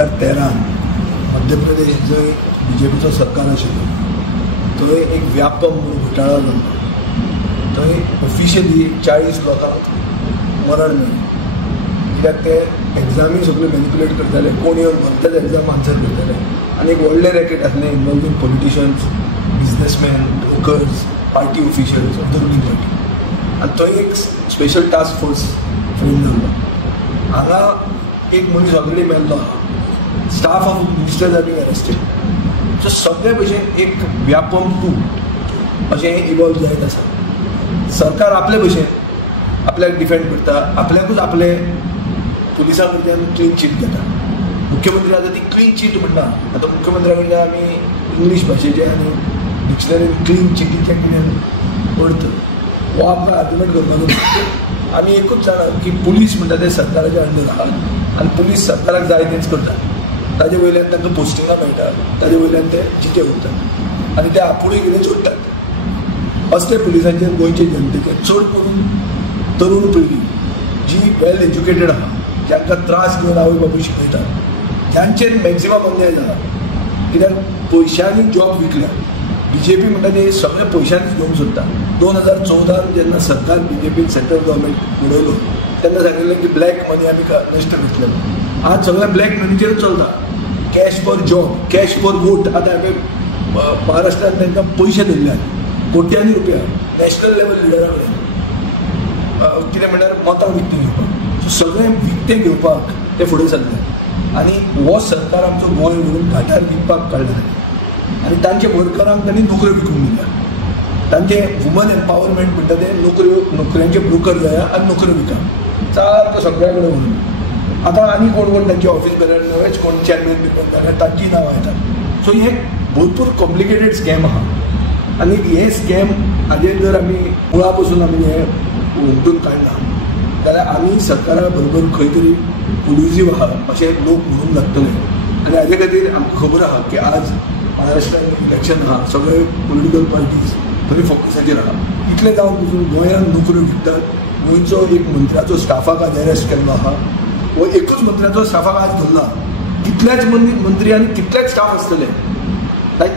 2013 मध्य प्रदेश जो बीजेपीचो सरकार आशिल्लो थंय एक व्यापम म्हणून घोटाळो जालो. थंय ऑफिशियली 40 लोकांक मरण मेळ्ळें कित्याक ते एग्जामी सगळे मॅनिप्युलेट करताले, कोण येवन भलतेच एग्जाम आन्सर करताले आनी एक व्हडलें रॅकेट आसलें involving politicians, businessman, brokers, party officials of the ruling party. आनी थंय एक स्पेशल टास्क फोर्स फ्रेम जाल्लो. हांगा एक मनीस ऑलरेडी मेल्लो आहा. Staff of ministers are been arrested. So सगळे भशेन एक व्यापम टू अशें इवॉल्व जायत आसा. सरकार आपले भशेन आपल्याक डिफेंड करता, आपल्याकूच आपले पुलिसां कडल्यान क्लीन चीट घेता. मुख्यमंत्री आतां ती क्लीन चीट म्हणटा. आतां मुख्यमंत्र्या कडल्यान आमी इंग्लीश भाशेचे आनी डिक्शनरीन क्लीन चिटीचे कितें अर्थ हो आमकां आर्ग्युमेंट करपाक आमी एकूच जाणा की पुलीस म्हणटा ते सरकाराच्या अंडर आहा आनी पुलीस सरकाराक जाय तेंच करता. ताजे वयल्यान तांकां पोस्टिंगां मेळटा, ताजे वयल्यान ते चिटे उरतात आनी ते आपुणूय कितें जोडटात. असले पुलिसांचेर गोंयचे जनतेचे चड करून तरूण पिळगी जी वेल एज्युकेटेड आहा, जांकां त्रास घेवन आवय बापूय शिकयतात, जांचेर मॅक्झिमम अन्याय जाला. कित्याक पयशांनी जॉब विकल्या. बीजेपी म्हणटा ते सगळे पयशांनीच घेवंक सोदता. 2014 जेन्ना सरकार बीजेपीन सेंट्रल गव्हर्मेंट घडयलो तेन्ना सांगिल्लें की ब्लॅक मनी आमी नश्ट करतले. आज सगळ्या ब्लॅक मनीचेरच चलता. Cash for job, cash for vote. आतां हांवें महाराष्ट्रांत तांकां पयशे दिल्ल्यात कोट्यांनी रुपया नॅशनल लेवल लिडरा कडेन कितें म्हणल्यार मतां विकतीं घेवपाक. सो सगळें विकतें घेवपाक ते फुडें सरले आनी हो सरकार आमचो गोंय म्हणून घाटार विकपाक काडला आनी तांचे वर्करांक तांणी नोकऱ्यो विकूंक दिल्या. तांचे वुमन एम्पावरमेंट म्हणटा ते नोकऱ्यांचे ब्रोकर जाया आनी नोकऱ्यो विका सारको सगळ्या कडेन म्हणून. आतां आनी कोण कोण तांचे ऑफीस बेरर नवेच कोण चॅरमॅन बिरमॅन जाल्यार तांचीं नांवां येतात. सो हे भरपूर कॉम्प्लिकेटेड स्कॅम आहा आनी हे स्कॅम हाजेर जर आमी मुळा पसून आमी हे उमटून काडना जाल्यार आमी सरकारा बरोबर खंय तरी कोल्युजीव आहा अशें लोक म्हणूंक लागतले. आनी हाजे खातीर आमकां खबर आहा की आज महाराष्ट्रांत इलेक्शन आहा, सगळे पॉलिटिकल पार्टीज थंय फोकसाचेर आहा. इतलें जावन पसून गोंयांत नोकऱ्यो विकतात. गोंयचो एक मंत्र्याचो स्टाफाक आज अरेस्ट केल्लो आहा. हो एकूच मंत्र्याचो स्टाफाक आज धरला. कितलेच मंत्री आनी कितलेच स्टाफ आसतले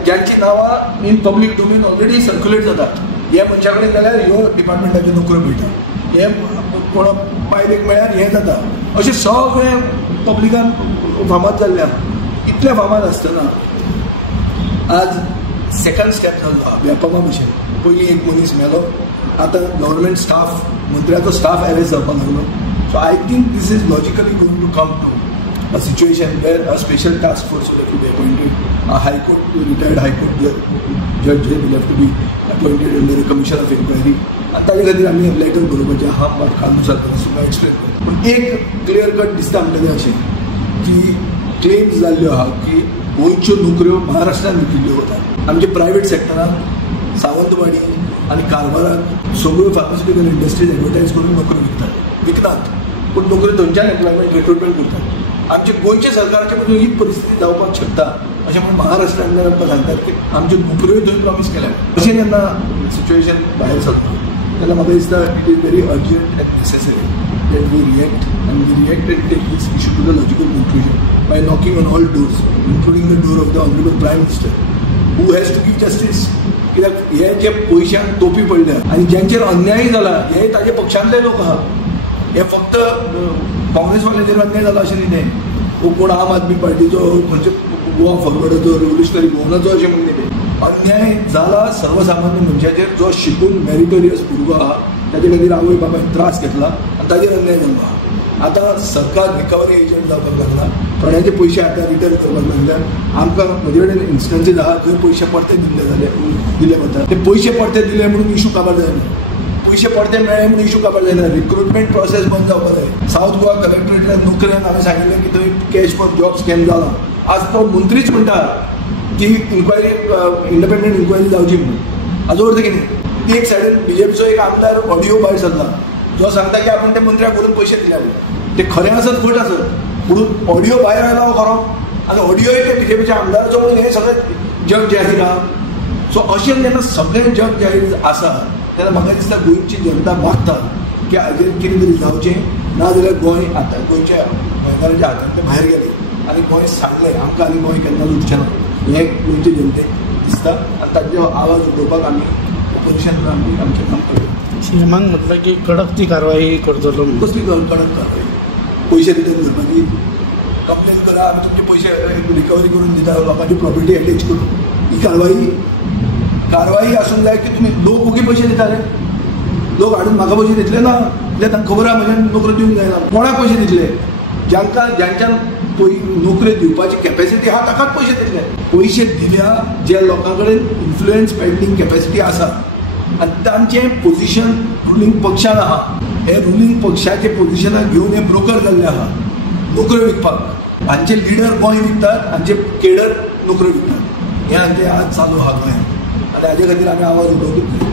ज्यांची नांवां in public domain already circulate जातात. हे मनशा कडेन जाल्यार ह्यो डिपार्टमेंटाच्यो नोकऱ्यो मेळटा, हे कोण बायलेक मेळ्यार हें जाता. अशें सगळें पब्लिकान फामाद जाल्लें आहा. इतलें फामाद आसतना आज सेकंड स्टेप जाल्लो आहा व्यापमा भशेन. पयलीं एक मनीस मेलो, आतां गव्हर्मेंट स्टाफ मंत्र्याचो स्टाफ अरेस्ट जावपाक लागलो. So I think this is logically going to come to a situation where a special task force will have to be appointed, a high court, retired high court judge will have to be appointed under a commission of inquiry. आता ताजे खातीर आमी letter बरोवपाचें आहा, मात कानुसार सुद्दां explain करता. पूण एक क्लियर कट दिसता आमकां अशें की क्लेम्स जाल्ल्यो आहा की गोंयच्यो नोकऱ्यो महाराष्ट्रांत विकिल्ल्यो वतात. आमचे प्रायवेट सेक्टरान सावंतवाडी आनी कारवारात सगळ्यो फार्मास्युटिकल इंडस्ट्रीज एडवर्टायज करून नोकऱ्यो विकतात पूण नोकऱ्यो थंयच्यान एम्प्लॉयमेंट रिक्रुटमेंट करतात. आमचे गोंयचे सरकाराचे पसून ही परिस्थिती जावपाक शकता अशें म्हणून महाराष्ट्रांत आमकां सांगतात की आमच्यो नोकऱ्यो थंय प्रॉमीस केल्या. अशें जेन्ना सिच्युएशन भायर सरता तेन्ना म्हाका दिसता it is very urgent end necessary that we react and take this issue to the logical conclusion by knocking on all doors, including the door of the Honorable Prime Minister, who has to give justice. कित्याक हे जे पयशांक तोपी पडल्या आनी ज्यांचेर अन्याय जाला हे ताजे पक्षांतले लोक आहा. हे फक्त काँग्रेसवाल्यांचेर अन्याय जाला अशें न्ही. ते कोण आम आदमी पार्टीचो खंयचे गोवा फॉरवर्डाचो रिव्होल्युशनरी गोवनाचो अशें म्हणून ते अन्याय जाला सर्वसामान्य मनशाचेर जो शिकून मेरिटोरियस भुरगो आहा ताजे खातीर आवय बापायन त्रास घेतला आनी ताजेर अन्याय जाल्लो आहा. आतां सरकार रिकवरी एजंट जावपाक लागला, थोड्यांचे पयशे आतां रिटर्न करपाक लागल्यात. आमकां म्हजे कडेन इन्स्टन्सीस आहा थंय पयशे परते दिले वता. ते पयशे परते दिले म्हणून इशू काबार जायना, पयशे परते मेळ्ळे म्हणून इशू काबार जायना. रिक्रुटमेंट प्रोसेस बंद जावपाक जाय. सावथ गोवा कलेक्टरेटान नोकऱ्यांक हांवें सांगिल्लें की थंय कॅश फॉर जॉब स्कॅम जाला. आज तो मंत्रीच म्हणटा की इन्क्वायरी इंडिपेंडंट इन्क्वायरी जावची म्हणून. हाजो अर्थ कितें? ती एक सायडीन बीजेपीचो एक आमदार ऑडियो भायर सरला जो सांगता की आपण त्या मंत्र्याक व्हरून पयशे दिल्या. ते खरें आसत खोट आसत पूण ऑडियो भायर आयला हो खरो आनी ऑडियोय ते बीजेपीच्या आमदाराचो म्हणून हे सगळें जग जाहीर आहा. सो अशें जेन्ना सगळें जग जाहीर आसा तेन्ना म्हाका दिसता गोंयची जनता मागता की हाजेर कितें तरी जावचें, ना जाल्यार गोंय आतां गोंयच्या गोंयकारांच्या हातांतल्यान भायर गेलें आनी गोंय साडलें आमकां आनी गोंय केन्ना लुटचें ना हें गोंयचे जनतेक दिसता आनी ताचो आवाज उठोवपाक आमी ऑपोजिशन आमी आमचें काम करता. सीएमाक म्हटलें की कडक ती कारवाई करतलो. कसली कडक कारवाई? पयशे रिटर्न करपाची कंप्लेन करा आमी तुमचे पयशे रिकवरी करून दिता लोकांची प्रॉपर्टी एटेच करून ही कारवाई आसूंक जाय की तुमी लोक ओगी पयशे दिताले लोक हाडून म्हाका पयशे दितले ना कित्याक तांकां खबर आहा म्हज्यान नोकऱ्यो दिवंक जायना कोणाक पयशे दितले ज्यांच्यान नोकऱ्यो दिवपाची कॅपॅसिटी आहा ताकाच पयशे दितले. पयशे दिल्या ज्या लोकां कडेन इन्फ्लुएन्स पेडलींग कॅपॅसिटी आसा आनी तांचें पोजिशन रुलींग पक्षान आहा हे रुलींग पक्षाचे पोजिशनाक घेवन हे ब्रोकर जाल्ले आहा नोकऱ्यो विकपाक. हांचे लिडर गोंय विकतात हांचे केडर नोकऱ्यो विकतात हें आज चालू आहा गोंयांत आनी हाजे खातीर आमी आवाज उठोवंक